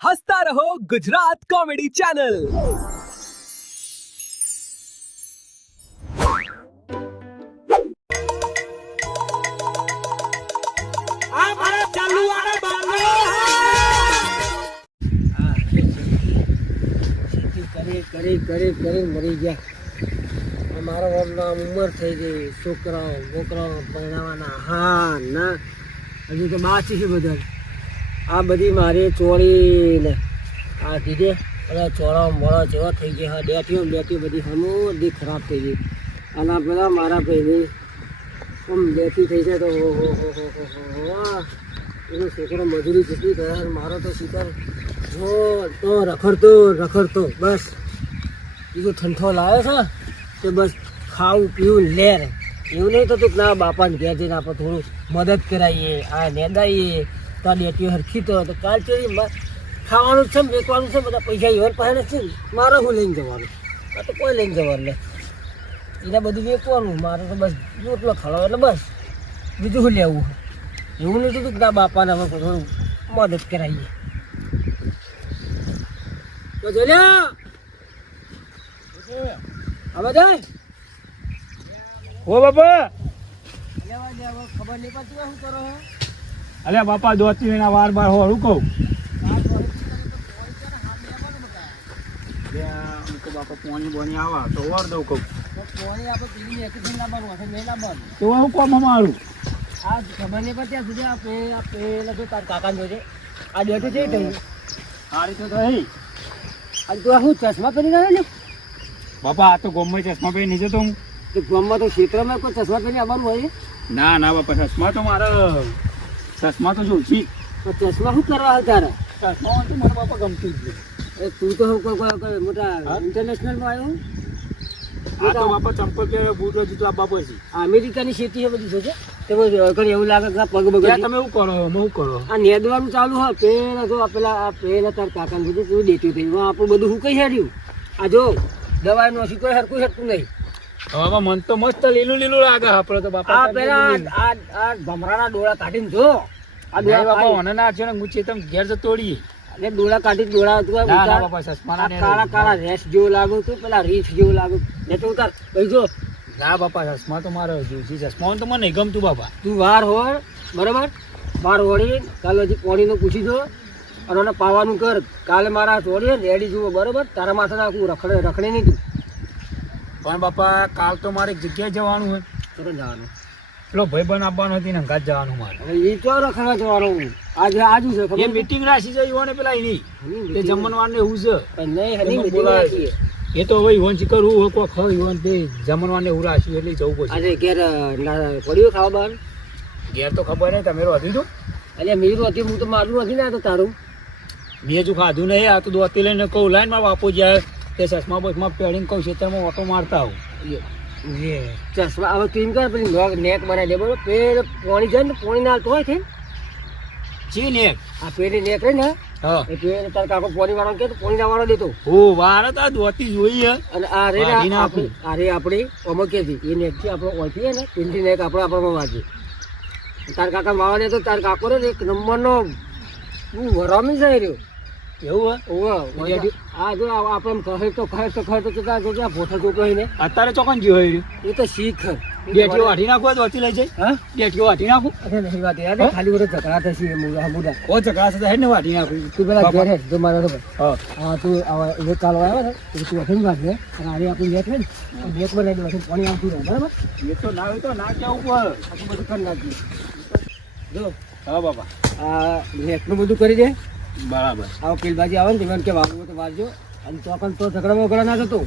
હસતા રહો Gujarat comedy channel. કરી મરી ગયા. અમારો ઉંમર થઈ ગઈ, છોકરાઓ બોકરાઓ પરણાવવાના. હા ના, હજુ તો બાકી છે બધા. આ બધી મારી ચોળી ને આ કીધે બધા ચોળા મોળા જેવા થઈ ગયા. હા ડેટીઓ બધી હમુદી ખરાબ થઈ ગઈ. અને આ પેલા મારા ભાઈની આમ ડેટી થઈ જાય તો એનો છોકરો મજૂરી જેટલી કરે, મારો તો શિકાર તો રખડતો બસ. બીજો ઠંઠો લાવ્યો છે તે બસ ખાવું પીવું લેર. એવું નહીં થતું કે ના બાપાને ઘેર જઈને આપણે થોડું મદદ કરાવીએ, આ નેદાઈએ તો ડેટીઓ હરખી તો કાલ ચોરી ખાવાનું છે, વેચવાનું છે, બધા પૈસા એવા પાસે છે. મારે હું લઈને જવાનું? આ તો કોઈ લઈને જવાનું ને એને બધું વેચવાનું. મારે તો બસ રોટલો ખાવાનો એટલે બસ, બીજું શું લેવું? એવું નહીં થતું કે ના બાપાને હવે થોડું મદદ કરાવીએ. તો જો લ્યા હવે જાય ઓ બાપા. ખબર નહીં પડતી શું કરો? અલ્યા બાપા દોતી એના વાર બાર હોરું કહું. બાપા પોણી બોની આવા તો વાર દઉં કહું. તો હું કોમ અમારું આ ખબર નહીં પડતી સુધી પેલા જો તાર કાકા જોજે આ ડેટું છે થઈ સારી તો થઈ. આજે તું શું ચશ્મા પહેરી ગયો ને? બાપા આ તો ગોમમાં ચશ્મા પહેરી નહીં જતો હું. તો ગામમાં તો ક્ષેત્રમાં કોઈ ચશ્મા પહેરી આવવાનું હોય? ના ના બાપા ચશ્મા તો મારા ચશ્મા તો જોઉં છી. તો ચશ્મા શું કરવા હોય તારે? ચશ્મા તો મારા બાપા ગમતું જ નહીં. તું તો કોઈ મોટા ઇન્ટરનેશનલમાં આવ્યો? આ તો બાપા ચંપલ પહેરે બૂટ જૂતું આપવા પડશે. અમેરિકાની ખેતી એ બધી છે તેમાં ઘણી એવું લાગે કે પગ બગડી. તમે શું કરો શું કરો? આ નેદવાનું ચાલુ હોય પેલા જો પેલા તાર કાકાને કીધું તું દેતું થયું આપણું બધું શું કઈ હેડ્યું. આ જો દવાઈ નો કોઈ હરકું હેડતું નહીં. હવે મન તો મસ્ત લીલું લીલું લાગે આપડે તો બાપા. આ પેલા આ ભમરાના ડોળા કાઢીને જો આ ડોળા બાપા મને ના છે ને ગુચ્છે તમે ઘેર તો તોડીએ. એટલે ડોળા કાઢી ડોળા કાળા કાળા રેસ જેવો લાગુ તું પેલા રીંછ જેવું લાગુ ને તું ઉતાર ભાઈ જો. ના બાપા ચશ્મા તો મારો ચશ્મા તો મને નહીં ગમતું બાપા. તું વાર હોળ બરાબર, વાર હોળી કાલે હજી પોણીનું પૂછી જો અને એને પાવાનું કર. કાલે મારા ચોરીએ રેડી જુઓ બરાબર, તારા માથે નાખું રખડે નહીં તું. પણ બાપા કાલ તો મારે એક જગ્યાએ જવાનું હોય. ચલો જવાનું પેલો ભાઈ બન આપવાનો હતી ને ઘાટ જવાનું મારે. હવે એ ચો રખડવા જવાનું આજે આજુ છે એ ખબર મીટિંગ રાખી છે ઈવોને પેલા એની તે જમણવાર ને એવું છે. નહીં હની meeting રાખીએ. એ તો હવે ઈવોન શીખર હું કોઈ ખબર ઈવોન તે જમણવાર ને એવું રાખ્યું એટલે જવું પડશે. આજે ઘેર પડ્યું ખાવા બહાર ઘેર તો ખબર નહીં તમે હતું તું. એટલે મીરું હતી હું તો મારું નથી ને તો તારું મેં હજુ ખાધું નહીં. આ તો દોતી લઈને કહું લાઈન માં બાપુ જાય તે ચશ્મા બસમાં પહેરીને કહું ખેતરમાં ઓટો મારતા આવું. ચશ્મા હવે તું એમ કર પેલી નેક બનાવી દે બરોબર. પેડ પોણી જાય ને પોણી ના હાલતો હોય છે ચી ને આ પેલી નેક રહી ને હા એ પેડ તાર કાકો પોણી વાળો કે પોણી ના વાળો દેતો. ઓ વાર તો આ દોતી જોઈએ. અને આ રે આપણી અમુક કેથી એ નેક થી આપણે ઓળખીએ ને પેલી નેક આપણે વાંચીએ. તાર કાકા માવા ને તો તાર કાકો ને એક નંબરનો હું વરામી જાય રહ્યો એવું એવું. આ જો આપણે ખરેખર તો ભોઠા જોતો હોય ને અત્યારે ચોકન ગયો હોય એ તો શીખ ડેટીઓ વાઢી નાખું દોતી લઈ જાય. હા ડેટીઓ વાઢી નાખું. અરે નહીં વાત યાર ખાલી બધો ઝઘડા થશે મુદા. ઓ ઝઘડા થતા હેડ ને વાઢી નાખું. તું પેલા ઘેર હેડ જો મારો તો હા હા તું એ ચાલવા આવ્યો ને તો તું વઠીને વાત ને અને આજે આપણું લેટ ને લેટ બનાવી દે વઠીને પાણી આવતું રહે બરાબર. એ તો ના હોય તો ના ક્યાં ઉપર આટલું બધું કરી નાખીએ જો. હા બાપા આ લેટનું બધું કરી દે બરાબર. આવો પેલબાજી આવે ને તેમાં કે વાગવું તો વાગજો. અને ચોકન તો ઝઘડા ના થતો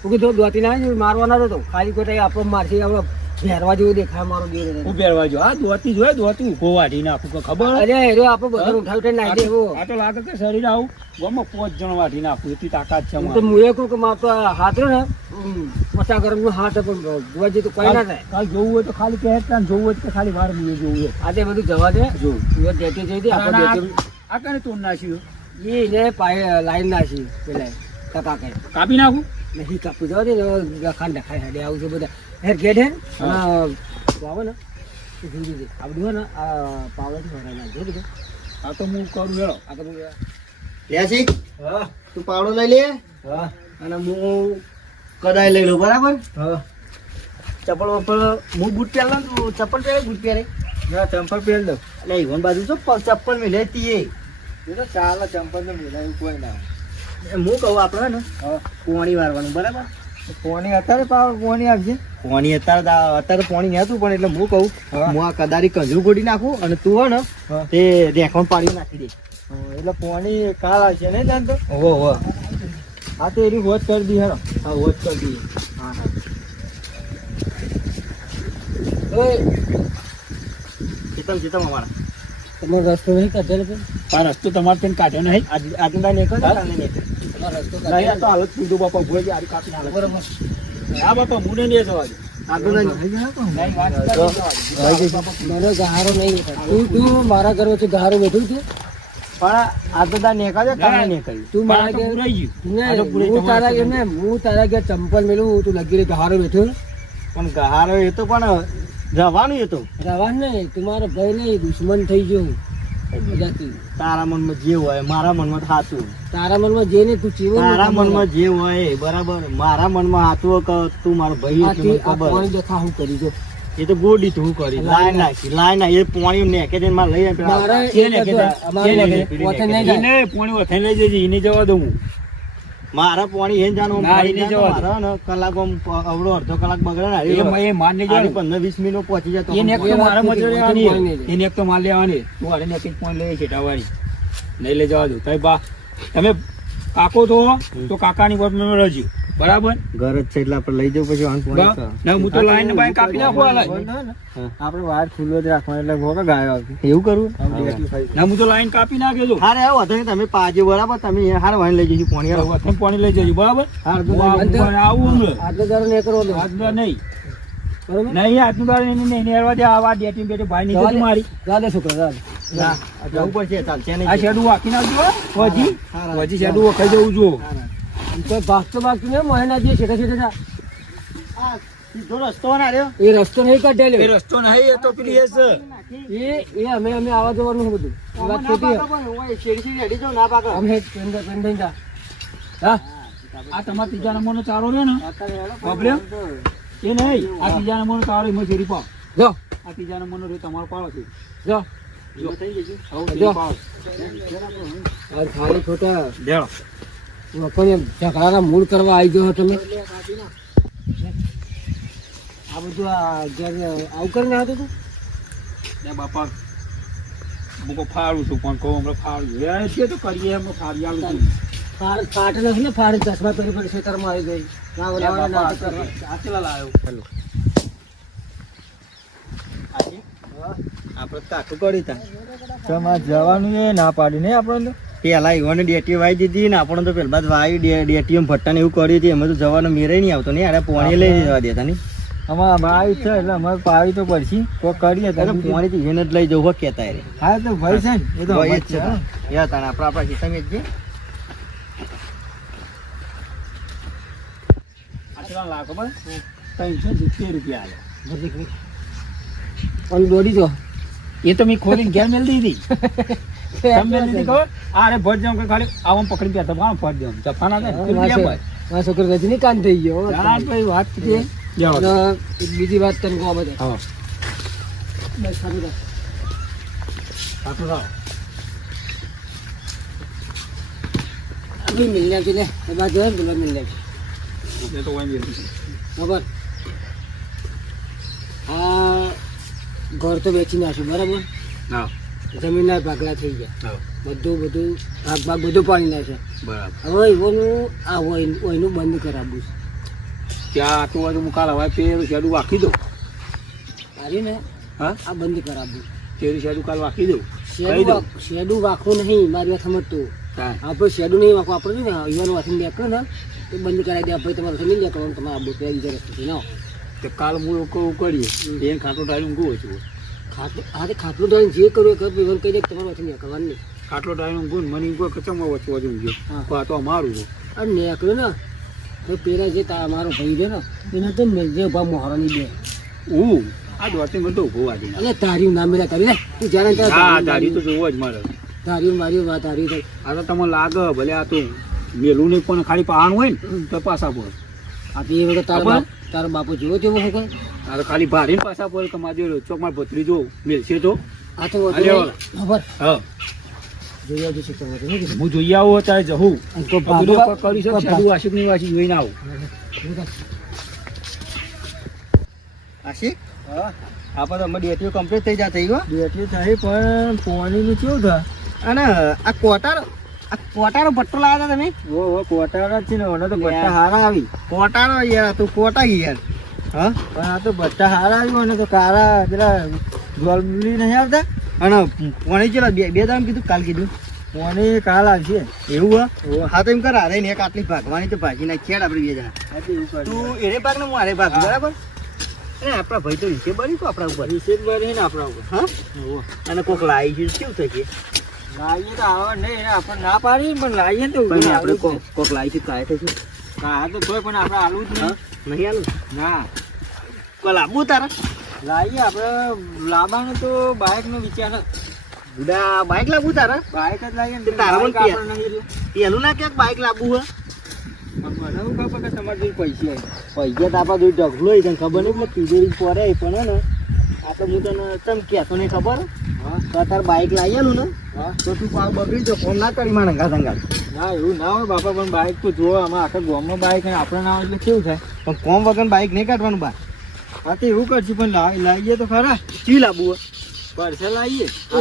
તું કીધું દોતી ના મારવા ના થતો ખાલી કોઈ આપણો મારશે આપણે ઘેરવા જેવું દેખાય મારો બે ઉભેરવા જો આ દોતી જોયે દોતી ઉભો વાઢી નાખું કે ખબર. અરે એરો આપણે બધા ઉઠાવી નાખી દે એવો. આ તો લાગે કે શરીર આવું ગમો 5 જણ વાઢી નાખું એટલી તાકાત છે હું તો મુએ કહું કે મારો તો હાથ રહ્યો ને મસા ગરમ નું હાથ પણ જોવા જઈએ તો કઈ ના થાય. કાલ જોવું હોય તો ખાલી કહેતા જોવું હોય તો ખાલી વાર મુએ જોવું હોય. આજે બધું જવા દે જો તું ડેટી જઈ દે આપણે આ કને તોડ નાખ્યું એને પાય લાઈન નાખી પેલા કાકા કાપી નાખું નહીં કાપી જવા દે ખાંડ ખાઈ હાડે આવું છે બધા હેર ઘેર હે આવે ને જોઈ દે આ બધું ને આ પાવડાથી ભરાઈ નાખજો બધું. આ તો હું કરું હેરો. આ તો લે શીખ હા તું પાવડો લઈ લે હા અને હું કદાય લઈ લઉં બરાબર હા ચપ્પલ વપ્પલ હું બૂટ પહેર લઉં તું ચપ્પલ પહેરે બૂટ પહેરે ના ચંપલ પહેર દો એટલે ઈવન બાજુ તો ચપ્પલ મેલે તી એ તો ચાલે ચંપલ તો મિલાયું કોઈ ના હું કહું આપણે ને હા પોણી વારવાનું બરાબર પોણી અત્યારે પોણી આપજે પોણી અત્યારે પોણી નતું પણ એટલે હું કહું હા. હું આ કદારી કંજુ ગોડી નાખું અને તું હો ને હા. તે રેખણ પાડી નાખી દે એટલે પોણી કાલ આવશે નહીં જાણતો ઓહો હો હા તો એની વોચ કરી દી હેરો હા વોચ કરી દઈએ હા હા ઓય ચેતમ અમારા તમારો રસ્તો નહીં કાઢેલો કે આ રસ્તો તમારે તેને કાઢ્યો નહીં આજના નીકળો ને કાલે નીકળો તમારો રસ્તો નહીં, આ તો હાલત પીધું બાપા ભૂલે છે, આરી કાપી નાખે. બરોબર હા બાપા હું નહીં જવા દઉં. આગળ નહીં, વાત કરી જવા દઉં. મને ગહારો નહીં તું મારા ઘર વચ્ચે ગહારો બેઠું છે પણ આ તો તાર નીકળ્યો કાલે નીકળ્યું તું આ મારા તો ઘેર પુરાઈ ગયું. નહીં, આ તો પુરાઈ હું તારા ઘેર તમારે ને હું તારા ઘેર ચંપલ મેલું તું લગી રહી ગહારો બેઠો પણ ગહારો એ તો પણ જવાનું એ તો રવાન નહીં તું મારો ભાઈ નહીં દુશ્મન થઈ ગયો જાતી તારા મનમાં જે હોય મારા મનમાં થાતું તારા મનમાં જે ને તું ચીવો તારા મનમાં જે હોય એ બરાબર મારા મનમાં હાથું હોય કે તું મારો ભાઈ છે, મને ખબર પાણી દેખા હું કરી જો એ તો ગોડી તું કરી લાય નાખી એ પોણી નેકે જઈને મારે લઈ આવી મારે છે એક ને હતો, કે અમારે છે ને એક કે પોતે નહીં જાય. એને પોણી વથાઈ લઈ જજે, એને જવા દઉં હું. મારા પોણી હેન જાનું ના, એને જવા દે. મારો ને કલાક અવડો અડધો કલાક બગડે ને એ માર નહીં જવાનું. 15-20 મિનિટ પહોંચી જતો એને એક તો એ વાત મારા ખોટી, મજૂરી પોણી લેવાની. નહીં લે. એને એક તો માર લેવાની. તું હારે ને એક જ પોઈન્ટ લઈ છે ટાવાળી. નહીં લઈ જવા દઉં. તારી બા તમે કાકો તો કાકાની વાત રજ્યું બરાબર. ઘર જ છે એટલે આપણે લઈ જવું પછી વાંધો બા, નહીં. ના હું તો લાઈન બાઈ કાપી નાખું આ લાઈન. બંધ હોય ને, હા. આપણે વાર ખુલ્લો જ રાખવાનો એટલે ભોગે ગાયો આવતી એવું કરવું ના હું તો લાઈન કાપી નાખે છું. હારે આવો હતો તમે પાજો બરાબર તમે હારે વાળી લઈ જઈશું પોણી હારે. વથાઈ પાણી લઈ જજો બરાબર. હારે હું આવું ને. આટલો દારો નહીં કરવો દો આજનો નહીં બરોબર નહીં આજનું દાડો એને નહીં હેરવા દે. આ વાત ડેટી બેટી ભાઈ નહીં થતી મારી. જા દે છોકરા જા દે. ના જવું પડશે ચાલશે નહીં. આ શેડું વાંકી નાખજો હો. વજી હા. વજી શેડું વખાઈ જવું છું. કોઈ ભાગતો ને મહેના જે છેટા છેટા જા આ સીધો રસ્તો ના રહ્યો એ રસ્તો નહીં કાઢેલો એ રસ્તો નહીં, એ તો પેલી એ છે. એ અમે આવવા જવાનું છે બધું એ વાત ખોટી છે. શેરી રેડી જાવ ના પાકો અમે પેંડા જા હા આ તમારા ત્રીજા નંબરનો ચારો રહ્યો ને પ્રોબ્લેમ એ નહીં. આ ત્રીજા નંબરનો ચારો એમાં ફેરી પાવ. જો આ ત્રીજા નંબરનો રહ્યો તમારો પાડો છે. જો જો. થઈ જઈશું આવું જો. ફેરી પાવ. આ ખાલી ખોટા દેડો. લોકોને ઝઘડાના મૂળ કરવા આવી ગયો તમે આ બધું આ જ્યારે આવું કરીને આવતું હતું લે બાપા હું ફાડું છું પણ કહું હમણાં ફાડું યાર છે તો કરીએ એમ ફાડી આલું છું. ફાટ નથી ને ફાટ ચશ્મા પહેરી પડી ખેતરમાં આવી ગઈ ના લે બોલાવા બાપા, ના કરે. આ કેટલા લાવ્યો? આપણે કાકું કરી તા તમારે જવાનું એ ના પાડી નહીં આપણે પેલા ઈવોને ડેટી વાઈ દીધી ને આપણને તો પેલા જ વાઈ ડેટીએમ ભટ્ટા ને એવું કર્યું હતું એમાં તો જવાનો મેરે નહીં આવતો નહીં અરે પોણી લઈ જવા દેતા નહીં અમારા ભાઈ છે એટલે અમારે પાવી તો પડશે તો કરીએ અરે પોણી થી એને જ લઈ જવું કેતા રે હા તો ભાઈ છે ને એ તો ભાઈ અમારે જ છે જ તો. યા તાણે આપણા ખિસ્સામાં જ છે. આ કેટલા લાખ ખબર? 370 રૂપિયા આલે. અને દોડી જો એ તો મેં ખોલીને ઘેર મેલ દીધી. કેમ મેલ દીધી ખબર? આ રે ભટ જાઉં કે ખાલી આવું પકડી ગયા તો ફટ જાઉં ચફાના થાય ને, મારા ભાઈ. મારા છોકરો રજનીકાંત થઈ ગયો આ ભાઈ વાત છે. જાઓ. અને એક બીજી વાત તને કહો બધા હા. બસ સારું રાખ. સાચું થાવ. અભી મિલ લે લે એ બાદ જો પેલા મિલ લે એ તો વહી બેઠું છે. બરાબર આ ઘર તો વેચી નાખ્યું બરાબર હા. જમીનના ભાગલા થઈ ગયા હા. બધું ભાગ બધું પાણી નાખ્યા બરાબર. હવે એવાનું આ ઓયનું બંધ કરાવવું છે ત્યાં આટલું બાજુ હું કાલ હવે પેલું શેડું વાંકી દઉં. તારી ને હા. આ બંધ કરાવવું પેલું શેડું કાલ વાંકી દઉં. કહી દઉં. શેડું વાખવું નહીં મારી વાત સમજતું હા. આપણે શેડું નહીં વાખવું આપણે છે ને યુવાનો વાસીને બેક ને એ બંધ કરાવી દે ભાઈ તમારે સમજી જાય કરવાનું તમારે આબુ પહેરી જાય રસ્તે ના તો કાલ હું લોકો કરીએ એને ખાટો ટાળી ઊંઘું હોય છું. ખાટલું ધોઈને જે કરવું એ કહી દે કે તમારે વાસીને કરવાનું નહીં ખાટલો ટાળી ઊંઘું ને મને ઊંઘો કચમાં વચ્ચે વચ્ચે ઊંઘ્યો. હા. પણ આ તો અમારું છે. અને નીકળ્યો ને તો પેલા જે મારો ભાઈ છે ને એને તો મેળજે ઉભા મોહરાની બે આ દોડતી મને તો ઊભો વાગી નાખે. અને તારી નામ મેળા તારી ને તું જાણે હા દાઢી તો જોવો જ મારે. તારી મારી વાત હારી થઈ. આ તો તમને લાગે ભલે આ તો મેલું નહીં પણ ખાલી પહાણ હોય ને તો પાછા પર આ તો એ વખત તારો બાપુ જેવો તેવો શું કરે? આ તો ખાલી ભારે ને પાછા પર તમારે ચોકમાં ભત્રી જો મેલશે તો આ તો અરે વાલા. ખબર હા જોઈ આવજો છે તમારે નહીં કીધું? હું જોઈ આવું ત્યારે જવું અને કોઈ આ બધું ભાગો- કરી કોઈ શકશે સાધુ આશિક ની વાસી જોઈને આવું આશિક હા આપણે તો ડેટીઓ કમ્પ્લીટ થઈ જતા હો. બેટરી થાય પણ પોણીનું કેવું થાય અને આ કોટારો પટ્ટો લાવ્યા હતા તમે? ઓ કોટારા જ છે ને ઓને તો બટ્ટા બટ્ટા હારા આવી કોટારો યાર તું કોટા ગઈ યાર. હા પણ આ તો બટ્ટા હારા આવ્યું અને તો કારા પેલા જ્વેલરી નહીં આવતા અને પોણી ચેલા બે દામ કીધું કાલ કીધું પોણી કાલ આવશે એવું હા તો એમ કર હારે ને એક આટલી ભાગવાની તો ભાજી નાખી યાર આપણે બે જણા. આ તો એવું કરી તું એરે ભાગ ને હું આરે ભાગ બરાબર. અને આપણા ભાઈ તો વિશે બની તો આપણા ઉપર વિશેષ ભરી ને આપણા ઉપર હા અને કોક લાવી છે કેવું થઈ ગયું લાવીએ તો આવા નહીં એને આપણે ના પાડીએ પણ લાવીએ ને તો પણ આપણે કોક લાવી છે કાય થશે હા તો તોય પણ આપણે આલવું જ હા નહીં નહીં આલું ના કોલ આબુ તારા લાવીએ આપણે લાવવાનું તો બાઇકનો વિચાર જ. બુડા બાઈક લાવવું તારા બાઇક જ લાવીએ ને તો તારા બાઇક પણ આપણે નહીં રહ્યું. પેલું ના ક્યાંક બાઈક લાવવું હે પણ મને એવું ખબર કે તમારે જોઈ પૈસા આવી. પૈસા તો આપણા જોઈ ઢગલો હોય તને ખબર નહીં એટલે તિજોરી પડે પણ હે ને આ તો હું તને તમ કહેતો નહીં ખબર હા તો તાર બાઈક લાવેલું ને હા તો તું પાવ બગડી તો ફોન ના કરી માં નંગા સંગા ના એવું ના હોય બાપા પણ બાઇક તો જુઓ આમાં આખા ગામમાં બાઇક અને આપણે ના હોય એટલે કેવું થાય. પણ કોમ વગર બાઈક નહીં કાઢવાનું બા હા તો એવું કરશું પણ લાવીએ તો ખરા ચી લાવવું પરસે લાવીએ. ઓ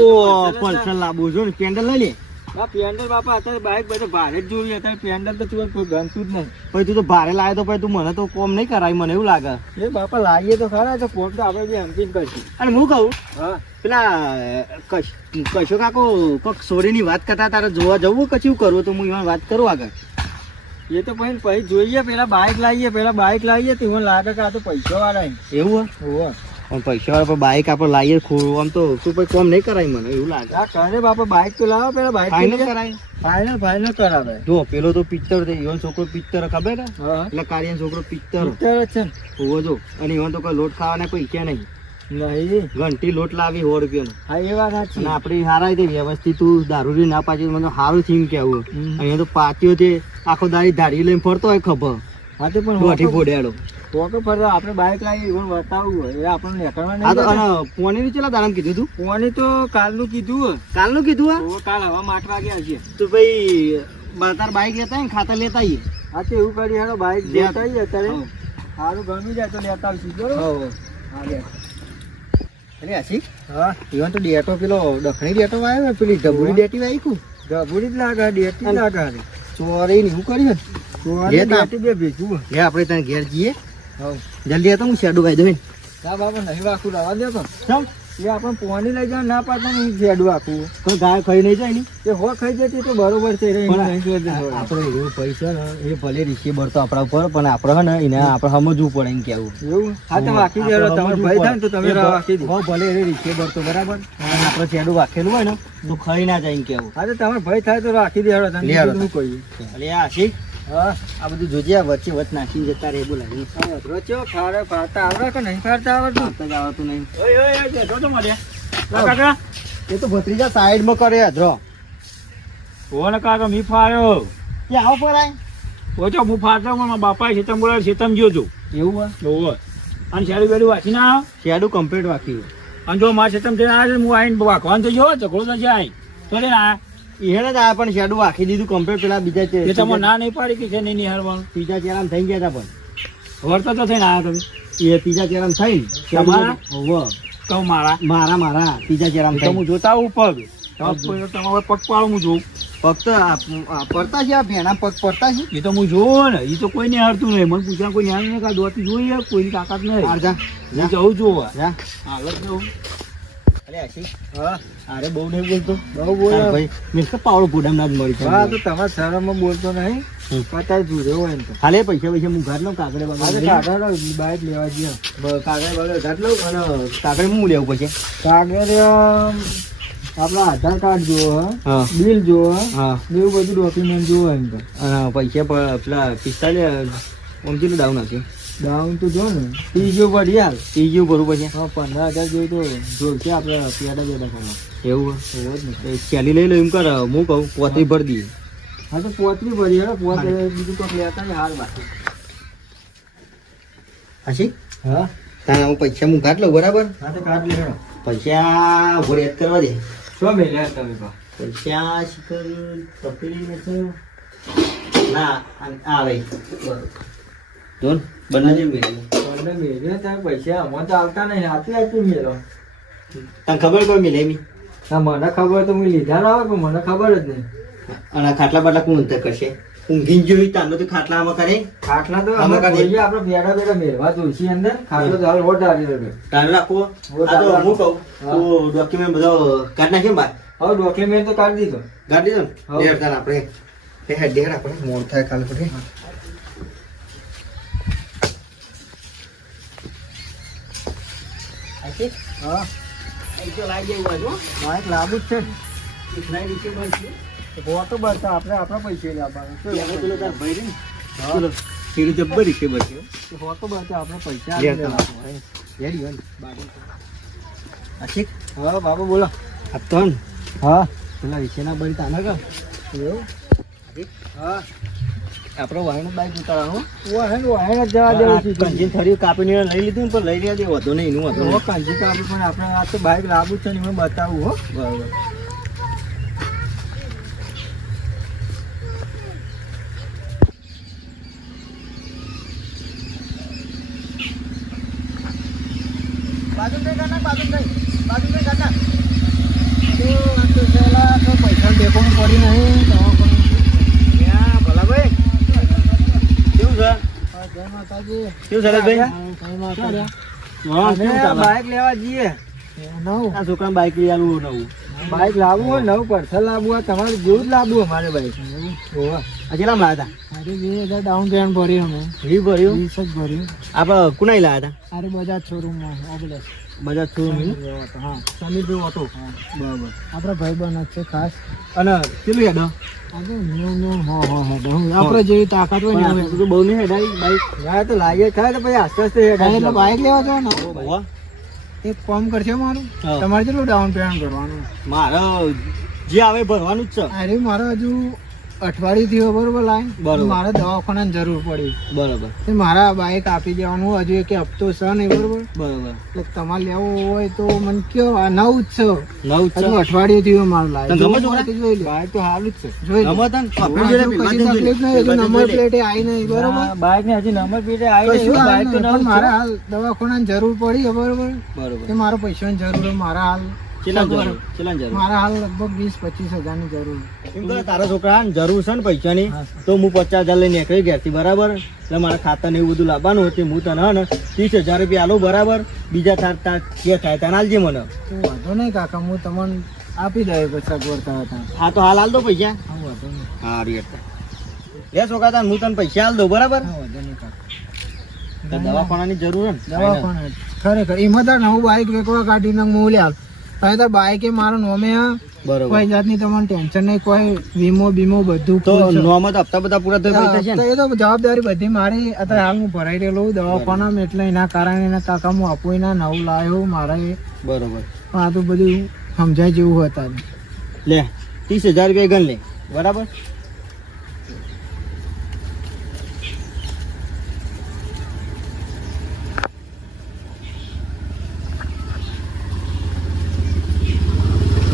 પલ્સર લાવવું જો ને પેન્ડલ લઈ લે આ પેન્ડલ બાપા અત્યારે બાઇક બધે ભારે જ જોઈએ અત્યારે પેન્ડલ તો તું કોઈ ગમતું જ નહીં. પછી તું તો ભારે લાવે તો પછી તું મને તો કોમ નહીં કરાય મને એવું લાગે એ બાપા લાવીએ તો ખરા તો કોમ તો આપણે બી હંપીને કરશું. અને હું કહું હા પેલા કશો કાકો કોક સોરીની વાત કરતા તારે જોવા જવું કે શું કરવું તો હું એમાં વાત કરું આગળ એ તો પછી જોઈએ પેલા બાઇક લાવીએ તો મને લાગે કે આ તો પૈસા વાળા એવું હોવે. પણ પૈસા વાળા પર બાઈક આપણે લાવીએ ખોરું આમ તો તું પછી કોમ નહીં કરાય મને એવું લાગે આ કરે બાપા બાઇક તો લાવો પેલા બાઇક ફાઇનલ કરાય ફાઇનલ કરાવે. જો પેલો તો પિક્ચર છે ઈવન છોકરો પિક્ચર ખબર ને હા એટલે કાર્યન છોકરો પિક્ચર પિક્ચર જ છે ને. હોવો જો અને ઈવન તો કોઈ લોટ ખાવાના પૈસા નહીં નહીં ઘંટી લોટ લાવી 100 રૂપિયાનો હા એ વાત સાચી. અને આપણી હારા રીતે વ્યવસ્થિત તું દારૂ ના પાછી મને સારું થીમ કેવું હમ. અહીંયા તો પાટીઓ છે આખો દાડી ધારી લઈને ફરતો હોય ખબર હા તો પણ દોઢી ફોડ્યાડો પોકે ફરવા આપણે બાઇક લાવીએ એવું બતાવવું હોય એ આપણને નીકળવા આ નહીં તો દેતા. અને પોણીનું ચેલા દાડામાં કીધું તું પોણી તો કાલનું કીધું હોય. કાલનું કીધું હા તો કાલ હવામાં 8 વાગે આવશે. તો ભાઈ તાર બાઈક લેતા હોય ને ખાતર લેતા આવીએ હા તો એવું કરી હેડો બાઇક લે. લેતા આવીએ અત્યારે હવ. સારું ગમી જાય તો લેતા આવશું બરોબર. હા લે. અરે આશિક હા ઈવન તો ડેટો પેલો દખણી ડેટો આવ્યો ને પેલી ઢબુડી ડેટી આવી કુ ગભૂરી જ લાગે ડેટી જ લાગે હારી. ચોરી ને એવું કર્યું ચોરી લે તાપ. ડેટી બે ભેગું હોય. લે આપણે ત્યાં ઘેર જઈએ હવ. જલ્દી હતો હું શેડું વાઈ દઉં હા બાપા નહીં વાકું લાવવા દે તો ચમ એ આપણે પોણી લઈ જવા ના પાડતા નહીં ભેડું આખું કોઈ ગાય ખાઈ નહીં જાય ને એ હો ખાઈ જતી તો બરોબર છે રે પણ નહીં જોઈ દેતો. આપણે એવું પૈસા ને એ ભલે રીસીએ ભરતો આપણા ઉપર પણ આપણે હે ને એને આપણે સમજવું પડે એમ કેવું એવું હા તો વાકી દેલો તમારો ભાઈ થાય ને તો તમે વાકી દો. ભલે એ રીસીએ ભરતો બરાબર અને આપણે શેડું વાકેલું હોય ને તો ખાઈ ના જાય એમ કેવું હા તો તમારો ભાઈ થાય તો રાખી દે હેડો તમે લે હેડો. શું કહીએ. એટલે આ શીખ હા આ બધું જોજે આ વચ્ચે વચ નાખીને જતા રે બોલાવી રચ્યો ફાડે ફાડતા આવડે કે નહીં ફાડતા આવડતું આપતા જ આવતું નહીં ઓય ઓય ઓય બેઠો તો મળ્યા કાકા એ તો ભત્રીજા સાઈડમાં કરે અધરો ફોન કાકા મી ફાડ્યો કે આવો પરાય ઓછો હું ફાડતો મારા બાપાએ શેતમ બોલાવે શેતમ ગયો છું એવું ઓવો અને શેરી બેડી વાંચી ના આવ શેડું કમ્પ્લીટ વાક્યું અને જો મારા શેતમ થઈને આવે હું આવીને વાંકવાનું તો જો ઝઘડો તો જાય તો લે ના એને જ આ પણ શેડું વાખી દીધું કમ્પ્લીટ પેલા બીજા એ તમે ના નહીં પાડી કે છે નહીં નિહાળવાનું ત્રીજા ચેરામ થઈ ગયા હતા વર્તો તો થઈને આવ્યા તમે પણ એ ત્રીજા ચેરામ થઈ તમારા? હોવ. કહું મારા મારા ત્રીજા ચેરામ તો થઈ હું જોતા આવું પગ તમારે પગ પાડું હું જોઉં ફક્ત આ પડતા છે આ ભેણા પગ પડતા છે એ તો હું જોઉં ને એ તો કોઈ ને હરતું નહીં મને પૂછ્યા કોઈ ન્યાય નહીં દોતી જોઈએ કોઈની તાકાત નહીં આરજા હું જવું જોવા જા હાલત જવું અરે આશી હા અરે બહુ નહીં બોલતો બહુ બોલે ભાઈ મિસ્ટર પાવડો પુડમ ના જ મળી હા તો તમારા શરમમાં બોલતો નહીં હમ. પતાય જુદો હોય ને તો હાલે પૈસા હું ઘર લઉં કાગળે આજે બાગળે કાગળ બાઇક લેવા જઈએ કાગળે બાગળે ઘર લઉં અને કાગળે હું લેવું પછી કાગળ આપણા આધાર કાર્ડ જોવો હા બિલ જોવો હા એવું બધું ડોક્યુમેન્ટ જોવો એમ તો અને પૈસા પેલા 45 ઓમથી ડાઉન હશે ડાઉન તો જો ને ત્રીજો પડી હાલ ત્રીજું ભરું પછી હા 15,000 જેવું તો જોડશે આપણે પેડા બેડા કરવા એવું ચાલી લઈ લો એમ કર હું કહું પોતરી ભરી દઈએ. હા તો પોતરી ભરી હેડો પોતરી બીજું કોઈક લેતા નહીં હાલ બાકી. હાશી હા તારે હું પૈસા હું કાઢ લઉં બરાબર. હા તો કાઢ લે હેડો. પૈસા ઘોડે યાદ કરવા દે. શું મેલ્યા તમે પા? પૈસા શીખર તપેલી ને છે ના આ ભાઈ જોન બંને જે મેળવી તમને મેલ્યા ત્યાં પૈસા અમારે તો આવતા નહીં આટલી મેલો. તને ખબર કોઈ મેળે એમી ના મને ખબર તો હું લીધા ના આવે પણ મને ખબર જ નહીં. અને ખાટલા બાટલા કોણ અંતર કરશે ઊંઘી જોઈ તાનો તો ખાટલા આમાં કરે ખાટલા તો આમાં કાઢી. જોઈએ આપણે બેડા બેડા મેળવા તુલસી અંદર ખાટલો તો હાલ વોટ આવી રહ્યો. તારે રાખવો. આ તો હું કહું તું ડોક્યુમેન્ટ બધો કાઢ નાખ્યો ને બાર હવે ડોક્યુમેન્ટ તો કાઢી દીધો. કાઢી દીધો હા. ને ડેર તાર આપણે એ હેડ ડેર આપણે મોડ થાય કાલે પછી હા બાઈક લાવવું જ છે. તો બતા આપણે આપણા પૈસે લાવવાનું. પેલો તાર ભાઈ રે ને પેલો સીડી જબ્બર રીતે બચ્યો તો બતા આપણે પૈસા લે આપીને તાર. લાવવાનું. રેડી હોય ને આશિક હા બાબુ બોલો. આ તો ને હા પેલા વિશેના બનતા તાને કે એવું હા આપણો વાયનો બાઈક ઉતારવાનું વાહન વાહન જ જવા દેવું છે. કંજી થરી કાપીને લઈ લીધું ને પણ લઈ રહ્યા દે વધુ નહીં એનું વધુ હો કાંજી કાપી પણ આપણે આ તો બાઈક લાવવું છે ને એમાં બતાવું હો. બરાબર પૈસા ટેકોમાં પડી નહીં ત્યાં ભલાભાઈ કેવું છે જય માતાજી. કેવું છે ભાઈ જય માતાજી. હા કેવું અને ચાલે? બાઈક લેવા જઈએ નવું આ છોકરાને બાઈક લઈ આલું નવું બાઈક લાવવું હોય નવું પર્સલ લાવવું હોય તમારે જેવું જ લાવવું અમારે બાઈક. આ કેટલામાં લાવ્યા અરે 20,000 ડાઉન પેમેન્ટ ભર્યું અમે. હતા વી ભર્યું 20 જ ભર્યું. આપણે કુનાઈ લાવ્યા અરે બજાજ શોરૂમમાં ઓબલેસ. હતા બજાજ શોરૂમ હા સમીર ઓટો બરાબર આપણા ભાઈબંધ જ છે ખાસ. અને કેટલું હેડ આજે ન્યુ આપણે જેવી તાકાત હોય ને એવું. તો બહુ નહીં હેડાઈ બાઈક યાર તો લાગે ખરા તો પછી આસ્તે આસ્તે એટલે બાઈક લેવા જાવ ને હોવા એક ફોર્મ કરશે મારું. હા. તમારે કેટલું ડાઉન પેમેન્ટ કરવાનું? મારે જે આવે ભરવાનું જ છે અરે મારે હજુ અઠવાડિયું થયું બરોબર લાઈન બરોબર. મારે દવાખાનાની જરૂર પડી બરાબર તે મારા બાઈક આપી દેવાનું હજુ એક હપ્તો છે નહીં બરોબર. બરાબર એટલે તમારે લેવું હોય તો મને કયો આ નવું જ છે નવ હજુ અઠવાડિયું થયું મારું લાઈન. તને ગમે છોકરા? જોઈ લે બાઈક તો હાલું જ છે જોઈ લે. ગમે તને આપણે હજુ જોડે કશી પેલા તકલીફ નહીં હજુ નંબર પ્લેટે આવી નહીં બરોબર. બાઈક ને હજી નંબર પ્લેટ આવી કશું નહીં, બાઈક તો આવ્યું નહીં, નવું પણ જ મારે છે. હાલ દવાખાનાની જરૂર પડી છે બરોબર. બરોબર કે મારો પૈસાની જરૂર હોય મારા હાલ કેટલા જરૂર કેટલા જરૂર મારા હાલ લગભગ 20-25 હજારની જરૂર. એમ કરે તારા છોકરાને જરૂર છે ને પૈસાની તો હું 50,000 લઈને નીકળી ઘેરથી બરાબર. એટલે મારા ખાતા ને એવું બધું લાવવાનું હતું હું તને હે ને 30,000 રૂપિયા આલું બરાબર. બીજા તાર જે થાય તને આલજે મને. તો વાંધો નહીં કાકા હું તમને આપી દઉં પછી સગવડતા હતા. હા તો હાલ આલ દો પૈસા હા વાંધો નહીં. હા રેટ લે છોકરા તાર હું તને પૈસા આલ દઉં બરાબર. હા વાંધો નહીં કાકા. તો દવાખાનાની જરૂર હે ને દવાખાને ખરેખર એમાં તાર નવું બાઈક વેકવા કાઢીને હું લે હાલ. તમે તાર બાઈક એ મારો નોમે હે. બરોબર કોઈ જાતની તમને ટેન્શન નહીં કોઈ વીમો બીમો બધું તો full છે. નોમાં તો હપ્તા બધા પૂરા થઈ પૈસા છે તો ને એ તો જવાબદારી બધી મારી અત્યારે હાલ હું ભરાઈ રહેલો દવાખાનામાં એટલે એના કારણે એના કાકા હું આપું એના નવું લાવ્યો મારે બરોબર પણ આ તો બધું સમજાય જેવું હતા. લે 30,000 રૂપિયા ગણ લે બરાબર.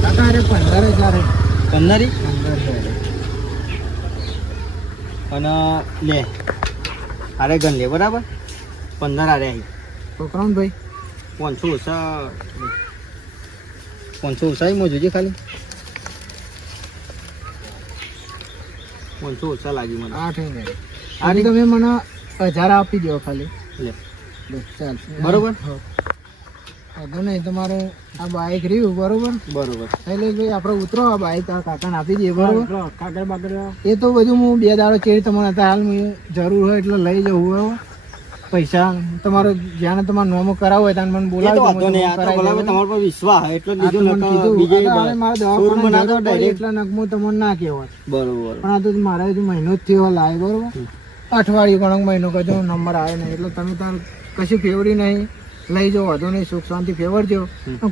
કાકા અરે 15,000 કંદરી 15,000 અને લે આરે ગણ લે બરાબર. 15 આરે આવી છોકરાઓને ભાઈ 500 ઓછા 500 ઓછા માં જોજે ખાલી 500 ઓછા લાગી મને 8,000 આજે તમે મને 1,000 આપી દો ખાલી. લે બસ ચાલ બરોબર. વાંધો નહીં તમારે આ બાઈક રહ્યું બરોબર બરોબર એટલે ભાઈ આપણે ઉતરો આ બાઈક તારા કાકાને આપી દઈએ બરોબર. કાગળ બાગળ એ તો બધું હું 2 દાડો ચેરી તમને અત્યારે હાલ મને જરૂર હોય એટલે લઈ જવું બરોબર. પૈસા તમારો જ્યાં તમારે નોમો કરાવવો હોય ત્યાં મને એ તો બોલાવજો વાંધો નહીં. આ તો ભલા તમારા પર વિશ્વાસ હે એટલે લીધું નકર બીજે શોરૂમ ના તો ડાયરેક્ટ એટલે નગમું તમને ના કહેવાય બરોબર પણ આ તો મારે હજુ મહિનો જ થયો લાવે બરોબર. અઠવાડિયું ઘણો મહિનો કજો નંબર આવે નહીં એટલે તમે તાર કશું ફેવરી નહીં લઈ જાઓ વધુ નહીં, સુખ શાંતિ ફેવરજો.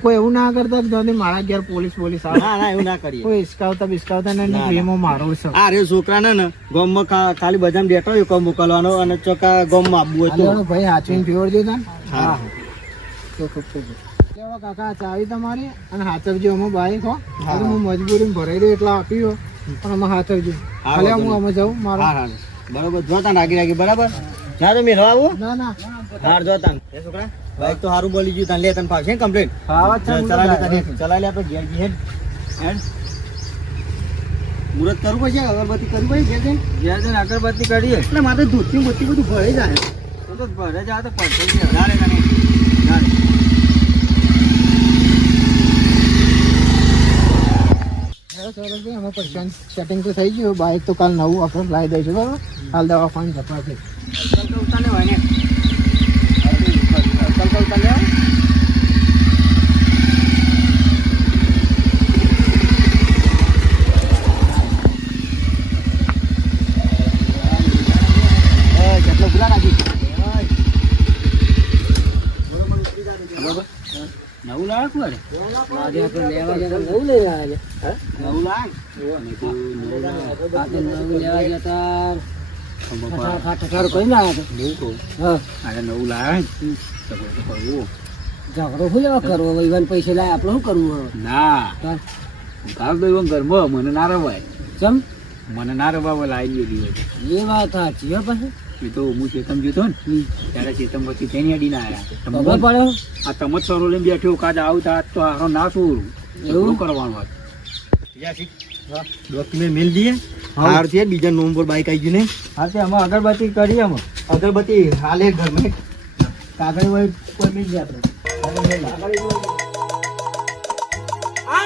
કોઈ એવું ના કરતા કે જાણે મારા ઘેર પોલીસ આવે. ના ના એવું ના કરીએ. કોઈ હિસકાવતા બિસકાવતા નહીં, ના, ના. પ્રેમો મારો છે. આ રે છોકરાને ને ગામમાં ખાલી બધામાં બેઠો હોય કોમ મોકલવાનો અને ચોકા ગામમાં આપવું હાલો હતું. ભાઈ હાચવીને ફેવરજો તાન. હા. તો ખૂબ ખૂબ લેવો કાકા ચાવી તમારી અને હાથવજો. અમે બાઈક હો હાલ હું મજબૂરી ભરાઈ દઉં એટલે આપ્યો પણ અમે હાથવજો. હા, હાલે વાંધો હું અમે જાઉં મારો. હા હા બરોબર જોતા રાગી બરાબર. ના તો મેળવા આવું. ના ના હાર જોતા એ છોકરા બાઈક તો સારું બોલી ગયું તને લે તને ફાવશે કમ્પ્લીટ. ખાવા જ છે હું તો ચલાવી driver. ચલાવી લે આપણે ઘેર હેડ હેડ મુહૂર્ત કરવું પડશે અગરબત્તી કરવી પડે ઘેર ઘેર જઈને અગરબત્તી કરીએ. એટલે મારે ધૂળથી બત્તી બધું ભરાઈ જાય. તો ભરે જાય તો પડશે. ના રે તને ના રે. હા, સરસભાઈ અમે પૈસા સેટિંગ તો થઈ ગયું. બાઈક તો કાલ નવું આપણે લાવી દઈશું બરાબર. હાલ દવા પાણી જપા છે. ઉતાર લેવાય ને ઉતાર લેવાય. કેટલો ગુલા નાખી નવું લાવે કોણ? આજે આપણે લેવા ગયા હતા, નવું લઈ આવ્યા છે. નવું લાવે? આજે નવું લેવા ગયા હતા. ઠઠાર કરીને આવ્યા હતા. બહુ કહું. હા, અરે નવું લાવે ને તો બધું કરવું. ઝઘડો શું લેવા કરવો? વહીવાન પૈસા લાય આપણે શું કરવું હવે? ના હા, કાલ તો એવો ઘરમાં મને ના રવાય. ચમ મને ના રવાય લાવી દીધી હોય. એ વાત સાચી હો પછી. એ તો હું ચેતમ જોતો ને ત્યારે ચેતમ પછી તેની અડીને આવ્યા. ખબર પડ્યો આ તમે જ સરો લઈને બેઠો કાજ આવતા આજ તો હારો ના શું એવું કરવાનું વાત. ડોક્યુમેન્ટ મેલ દઈએ. હાર છે બીજા નોમ પર બાઈક આવી ગયું ને. હા તે અમે અગરબત્તી કરીએ અમે. અગરબત્તી હાલે ઘરમાં કાગળ હોય કોઈ મિલ જાય આપણે. આ